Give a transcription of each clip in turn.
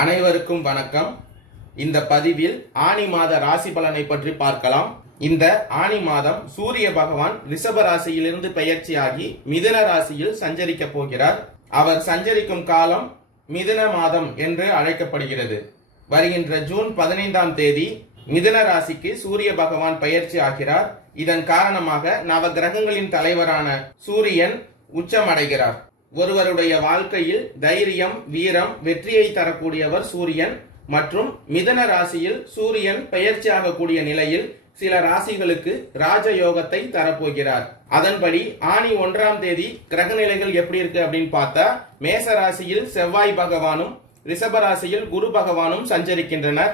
அனைவருக்கும் வணக்கம். இந்த பதிவில் ஆனி மாத ராசி பலனை பற்றி பார்க்கலாம். இந்த ஆனி மாதம் சூரிய பகவான் ரிஷப ராசியிலிருந்து பெயர்ச்சியாகி மிதுன ராசியில் சஞ்சரிக்க போகிறார். அவர் சஞ்சரிக்கும் காலம் மிதுன மாதம் என்று அழைக்கப்படுகிறது. வருகின்ற ஜூன் பதினைந்தாம் தேதி மிதுன ராசிக்கு சூரிய பகவான் பயிற்சி ஆகிறார். இதன் காரணமாக நவ கிரகங்களின் தலைவரான சூரியன் உச்சமடைகிறார். ஒருவருடைய வாழ்க்கையில் தைரியம் வீரம் வெற்றியை தரக்கூடியவர் சூரியன் மற்றும் மிதன ராசியில் சூரியன் பெயர்ச்சியாகக்கூடிய நிலையில் சில ராசிகளுக்கு ராஜயோகத்தை தரப்போகிறார். அதன்படி ஆணி ஒன்றாம் தேதி கிரக நிலைகள் எப்படி இருக்கு அப்படின்னு பார்த்தா மேச ராசியில் செவ்வாய் பகவானும் ரிஷப ராசியில் குரு பகவானும் சஞ்சரிக்கின்றனர்.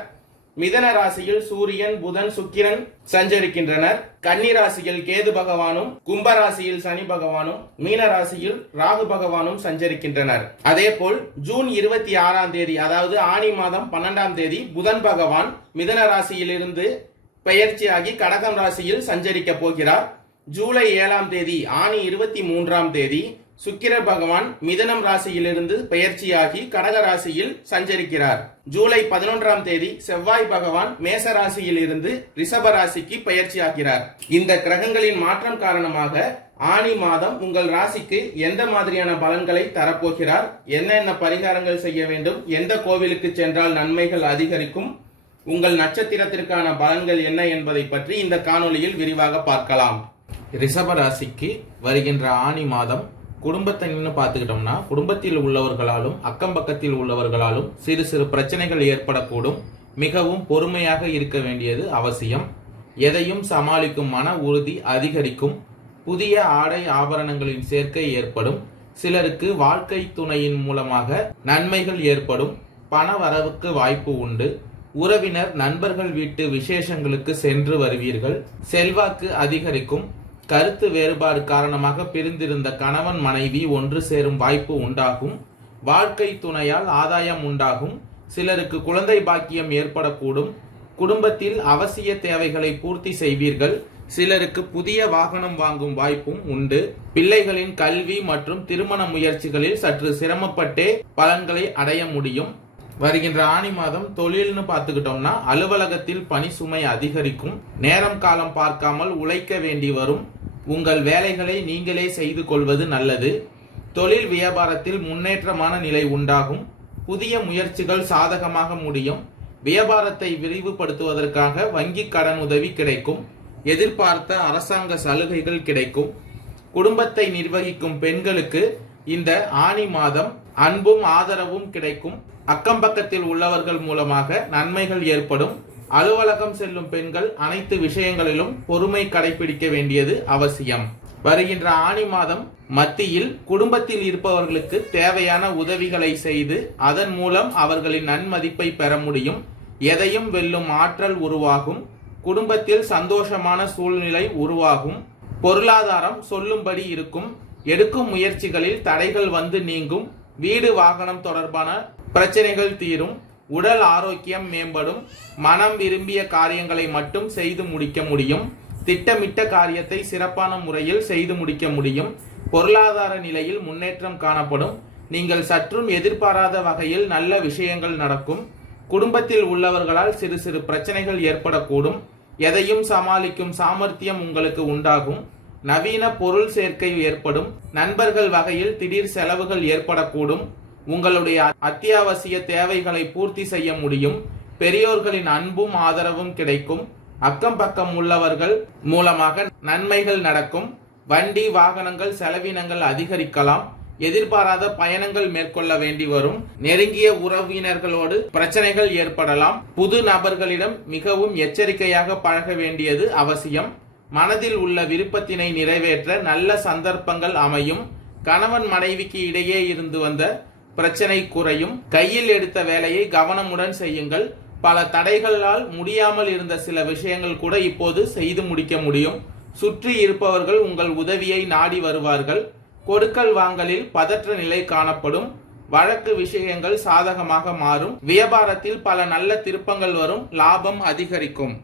மிதன ராசியில் சூரியன் புதன் சுக்கிரன் சஞ்சரிக்கின்றனர். கன்னி ராசியில் கேது பகவானும் கும்ப ராசியில் சனி பகவானும் மீன ராசியில் ராகு பகவானும் சஞ்சரிக்கின்றனர். அதேபோல் ஜூன் இருபத்தி ஆறாம் தேதி அதாவது ஆணி மாதம் பன்னெண்டாம் தேதி புதன் பகவான் மிதன ராசியிலிருந்து பெயர்ச்சியாகி கடகம் ராசியில் சஞ்சரிக்க போகிறார். ஜூலை ஏழாம் தேதி ஆணி இருபத்தி மூன்றாம் தேதி சுக்கிர பகவான் மிதனம் ராசியிலிருந்து பெயர்ச்சியாகி கடக ராசியில் சஞ்சரிக்கிறார். ஜூலை பதினொன்றாம் தேதி செவ்வாய் பகவான் மேச ராசியிலிருந்து ரிஷப ராசிக்கு பெயர்ச்சியாகிறார். இந்த கிரகங்களின் மாற்றம் காரணமாக ஆணி மாதம் உங்கள் ராசிக்கு எந்த மாதிரியான பலன்களை தரப்போகிறார்? என்னென்ன பரிகாரங்கள் செய்ய வேண்டும்? எந்த கோவிலுக்கு சென்றால் நன்மைகள் அதிகரிக்கும்? உங்கள் நட்சத்திரத்திற்கான பலன்கள் என்ன என்பதை பற்றி இந்த காணொலியில் விரிவாக பார்க்கலாம். ரிஷப ராசிக்கு வருகின்ற ஆணி மாதம் குடும்பத்தை பார்த்துக்கிட்டோம்னா குடும்பத்தில் உள்ளவர்களாலும் அக்கம் பக்கத்தில் உள்ளவர்களாலும் சிறு சிறு பிரச்சனைகள் ஏற்படக்கூடும். மிகவும் பொறுமையாக இருக்க வேண்டியது அவசியம். எதையும் சமாளிக்கும் மன உறுதி அதிகரிக்கும். புதிய ஆடை ஆபரணங்களின் சேர்க்கை ஏற்படும். சிலருக்கு வாழ்க்கை துணையின் மூலமாக நன்மைகள் ஏற்படும். பண வரவுக்கு வாய்ப்பு உண்டு. உறவினர் நண்பர்கள் வீட்டு விசேஷங்களுக்கு சென்று வருவீர்கள். செல்வாக்கு அதிகரிக்கும். கருத்து வேறுபாடு காரணமாக பிரிந்திருந்த கணவன் மனைவி ஒன்று சேரும் வாய்ப்பு உண்டாகும். வாழ்க்கை துணையால் ஆதாயம் உண்டாகும். சிலருக்கு குழந்தை பாக்கியம் ஏற்படக்கூடும். குடும்பத்தில் அவசிய தேவைகளை பூர்த்தி செய்வீர்கள். சிலருக்கு புதிய வாகனம் வாங்கும் வாய்ப்பும் உண்டு. பிள்ளைகளின் கல்வி மற்றும் திருமண முயற்சிகளில் சற்று சிரமப்பட்டே பலன்களை அடைய முடியும். வருகின்ற ஆணி மாதம் தொழில்னு பார்த்துக்கிட்டோம்னா அலுவலகத்தில் பணி சுமை அதிகரிக்கும். நேரம் காலம் பார்க்காமல் உழைக்க வேண்டி வரும். உங்கள் வேலைகளை நீங்களே செய்து கொள்வது நல்லது. தொழில் வியாபாரத்தில் முன்னேற்றமான நிலை உண்டாகும். புதிய முயற்சிகள் சாதகமாக முடியும். வியாபாரத்தை விரிவுபடுத்துவதற்காக வங்கி கடன் உதவி கிடைக்கும். எதிர்பார்த்த அரசாங்க சலுகைகள் கிடைக்கும். குடும்பத்தை நிர்வகிக்கும் பெண்களுக்கு இந்த ஆணி மாதம் அன்பும் ஆதரவும் கிடைக்கும். அக்கம் பக்கத்தில் உள்ளவர்கள் மூலமாக நன்மைகள் ஏற்படும். அலுவலகம் செல்லும் பெண்கள் அனைத்து விஷயங்களிலும் பொறுமை கடைபிடிக்க வேண்டியது அவசியம். வருகின்ற ஆணி மாதம் மத்தியில் குடும்பத்தில் இருப்பவர்களுக்கு தேவையான உதவிகளை செய்து அதன் மூலம் அவர்களின் நன்மதிப்பை பெற முடியும். எதையும் வெல்லும் ஆற்றல் உருவாகும். குடும்பத்தில் சந்தோஷமான சூழ்நிலை உருவாகும். பொருளாதாரம் சொல்லும்படி இருக்கும். எடுக்கும் முயற்சிகளில் தடைகள் வந்து நீங்கும். வீடு வாகனம் தொடர்பான பிரச்சனைகள் தீரும். உடல் ஆரோக்கியம் மேம்படும் மனம் விரும்பிய காரியங்களை மட்டும் செய்து முடிக்க முடியும் திட்டமிட்ட காரியத்தை சிறப்பான முறையில் செய்து முடிக்க முடியும் பொருளாதார நிலையில் முன்னேற்றம் காணப்படும் நீங்கள் சற்றும் எதிர்பாராத வகையில் நல்ல விஷயங்கள் நடக்கும் குடும்பத்தில் உள்ளவர்களால் சிறு சிறு பிரச்சனைகள் ஏற்படக்கூடும் எதையும் சமாளிக்கும் சாமர்த்தியம் உங்களுக்கு உண்டாகும் நவீன பொருள் சேர்க்கை ஏற்படும் நண்பர்கள் வகையில் திடீர் செலவுகள் ஏற்படக்கூடும் உங்களுடைய அத்தியாவசிய தேவைகளை பூர்த்தி செய்ய முடியும். பெரியோர்களின் அன்பும் ஆதரவும் கிடைக்கும். அக்கம் பக்கம் உள்ளவர்கள் மூலமாக நன்மைகள் நடக்கும். வண்டி வாகனங்கள் செலவினங்கள் அதிகரிக்கலாம். எதிர்பாராத பயணங்கள் மேற்கொள்ள வேண்டி வரும். நெருங்கிய உறவினர்களோடு பிரச்சனைகள் ஏற்படலாம். புது நபர்களிடம் மிகவும் எச்சரிக்கையாக பழக வேண்டியது அவசியம். மனதில் உள்ள விருப்பத்தினை நிறைவேற்ற நல்ல சந்தர்ப்பங்கள் அமையும். கணவன் மனைவிக்கு இடையே இருந்து வந்த பிரச்சனை குறையும். கையில் எடுத்த வேலையை கவனமுடன் செய்யுங்கள். பல தடைகளால் முடியாமல் இருந்த சில விஷயங்கள் கூட இப்போது செய்து முடிக்க முடியும். சுற்றி இருப்பவர்கள் உங்கள் உதவியை நாடி வருவார்கள். கொடுக்கல் வாங்கலில் பதற்ற நிலை காணப்படும். வழக்கு விஷயங்கள் சாதகமாக மாறும். வியாபாரத்தில் பல நல்ல திருப்பங்கள் வரும். லாபம் அதிகரிக்கும்.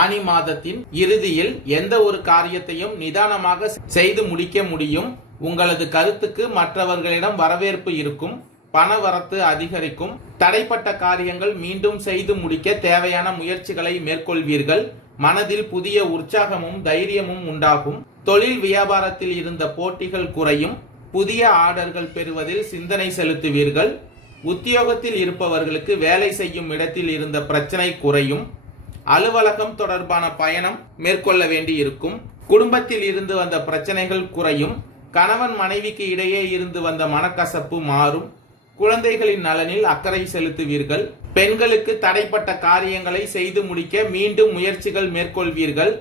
ஆனி மாதத்தின் இறுதியில் எந்த ஒரு காரியத்தையும் நிதானமாக செய்து முடிக்க முடியும். உங்களது கருத்துக்கு மற்றவர்களிடம் வரவேற்பு இருக்கும். பணவரத்து அதிகரிக்கும். தடைப்பட்ட காரியங்கள் மீண்டும் செய்து முடிக்க தேவையான முயற்சிகளை மேற்கொள்வீர்கள். மனதில் புதிய உற்சாகமும் தைரியமும் உண்டாகும். தொழில் வியாபாரத்தில் இருந்த போட்டிகள் குறையும். புதிய ஆர்டர்கள் பெறுவதில் சிந்தனை செலுத்துவீர்கள். உத்தியோகத்தில் இருப்பவர்களுக்கு வேலை செய்யும் இடத்தில் இருந்த பிரச்சனை குறையும். அலுவலகம் தொடர்பான பயணம் மேற்கொள்ள வேண்டி இருக்கும் குடும்பத்தில் இருந்து வந்த பிரச்சனைகள் குறையும். கணவன் மனைவிக்கு இடையே இருந்து வந்த மனக்கசப்பு மாறும். குழந்தைகளின் நலனில் அக்கறை செலுத்துவீர்கள். பெண்களுக்கு தடைப்பட்ட காரியங்களை செய்து முடிக்க மீண்டும் முயற்சிகள் மேற்கொள்வீர்கள்.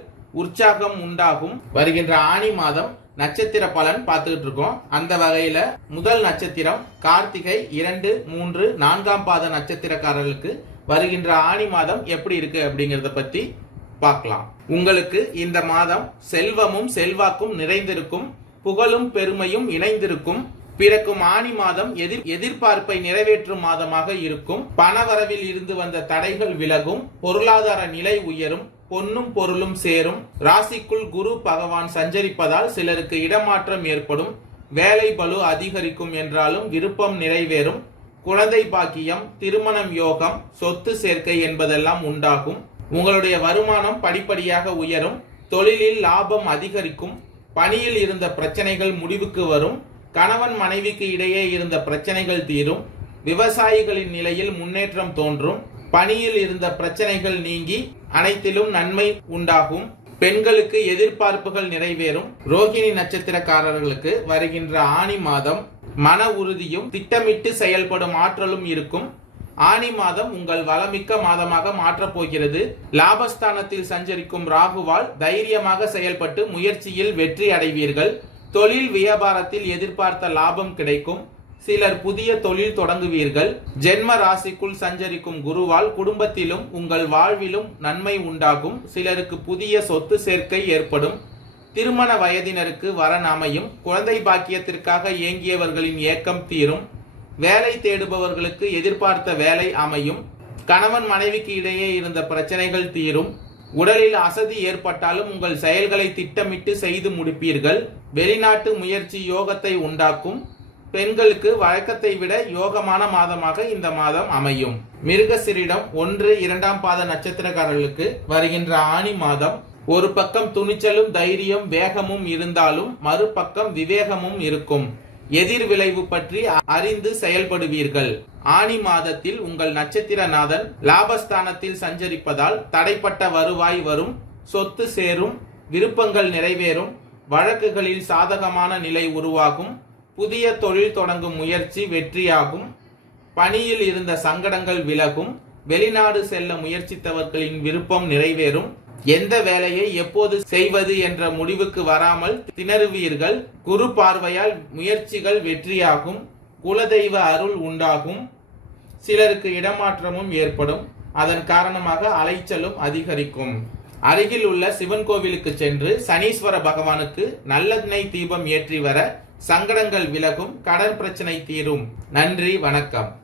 உற்சாகம் உண்டாகும். வருகின்ற ஆணி மாதம் நட்சத்திர பலன் பார்த்துக்கிட்டு இருக்கோம் அந்த வகையில முதல் நட்சத்திரம் கார்த்திகை இரண்டு மூன்று நான்காம் பாத நட்சத்திரக்காரர்களுக்கு வருகின்ற ஆணி மாதம் எப்படி இருக்கு அப்படிங்கறத பத்தி பார்க்கலாம். உங்களுக்கு இந்த மாதம் செல்வமும் செல்வாக்கும் நிறைந்திருக்கும். புகழும் பெருமையும் இணைந்திருக்கும். பிறக்கும் ஆணி மாதம் எதிர் எதிர்பார்ப்பை நிறைவேற்றும் மாதமாக இருக்கும். பணவரவில் இருந்து வந்த தடைகள் விலகும். பொருளாதார நிலை உயரும். பொன்னும் பொருளும் சேரும். ராசிக்குள் குரு பகவான் சஞ்சரிப்பதால் சிலருக்கு இடமாற்றம் ஏற்படும். வேலை பலு அதிகரிக்கும் என்றாலும் விருப்பம் நிறைவேறும். குழந்தை பாக்கியம் திருமணம் யோகம் சொத்து சேர்க்கை என்பதெல்லாம் உண்டாகும். உங்களுடைய வருமானம் படிப்படியாக உயரும். தொழிலில் லாபம் அதிகரிக்கும். பணியில் இருந்த பிரச்சனைகள் முடிவுக்கு வரும். கணவன் மனைவிக்கு இடையே இருந்த பிரச்சனைகள் தீரும். விவசாயிகளின் நிலையில் முன்னேற்றம் தோன்றும். பணியில் இருந்த பிரச்சனைகள் நீங்கி அனைத்திலும் நன்மை உண்டாகும். பெண்களுக்கு எதிர்பார்ப்புகள் நிறைவேறும். ரோகிணி நட்சத்திரக்காரர்களுக்கு வருகின்ற ஆணி மாதம் மன உறுதியும் திட்டமிட்டு செயல்படும் ஆற்றலும் இருக்கும். ஆனி மாதம் உங்கள் வளமிக்க மாதமாக மாற்றப் போகிறது. லாபஸ்தானத்தில் சஞ்சரிக்கும் ராகுவால் தைரியமாக செயல்பட்டு முயற்சியில் வெற்றி அடைவீர்கள். தொழில் வியாபாரத்தில் எதிர்பார்த்த லாபம் கிடைக்கும். சிலர் புதிய தொழில் தொடங்குவீர்கள். ஜென்ம ராசிக்குள் சஞ்சரிக்கும் குருவால் குடும்பத்திலும் உங்கள் வாழ்விலும் நன்மை உண்டாகும். சிலருக்கு புதிய சொத்து சேர்க்கை ஏற்படும். திருமண வயதினருக்கு வரன் அமையும். குழந்தை பாக்கியத்திற்காக ஏங்கியவர்களின் ஏக்கம் தீரும். வேலை தேடுபவர்களுக்கு எதிர்பார்த்த வேலை அமையும். கணவன் மனைவிக்கு இடையே இருந்த பிரச்சனைகள் தீரும். உடலில் அசதி ஏற்பட்டாலும் உங்கள் செயல்களை திட்டமிட்டு செய்து முடிப்பீர்கள். வெளிநாட்டு முயற்சி யோகத்தை உண்டாக்கும் பெண்களுக்கு வழக்கத்தை விட யோகமான மாதமாக இந்த மாதம் அமையும். மிருகசிரிடம் ஒன்று இரண்டாம் பாத நட்சத்திரக்காரர்களுக்கு வருகின்ற ஆணி மாதம் ஒரு பக்கம் துணிச்சலும் தைரியம் வேகமும் இருந்தாலும் மறுபக்கம் விவேகமும் இருக்கும். எதிர் விளைவு பற்றி அறிந்து செயல்படுவீர்கள். ஆனி மாதத்தில் உங்கள் நட்சத்திரநாதன் லாபஸ்தானத்தில் சஞ்சரிப்பதால் தடைப்பட்ட வருவாய் வரும் சொத்து சேரும் விருப்பங்கள் நிறைவேறும் வழக்குகளில் சாதகமான நிலை உருவாகும் புதிய தொழில் தொடங்கும் முயற்சி வெற்றியாகும் பணியில் இருந்த சங்கடங்கள் விலகும் வெளிநாடு செல்ல முயற்சித்தவர்களின் விருப்பம் நிறைவேறும் எந்த வேலையை எப்போது செய்வது என்ற முடிவுக்கு வராமல் திணறுவீர்கள். குரு பார்வையால் முயற்சிகள் வெற்றியாகும். குலதெய்வ அருள் உண்டாகும். சிலருக்கு இடமாற்றமும் ஏற்படும். அதன் காரணமாக அலைச்சலும் அதிகரிக்கும். அருகில் உள்ள சிவன் கோவிலுக்கு சென்று சனீஸ்வர பகவானுக்கு நல்லெண்ணெய் தீபம் ஏற்றி வர சங்கடங்கள் விலகும். கடன் பிரச்சனை தீரும். நன்றி வணக்கம்.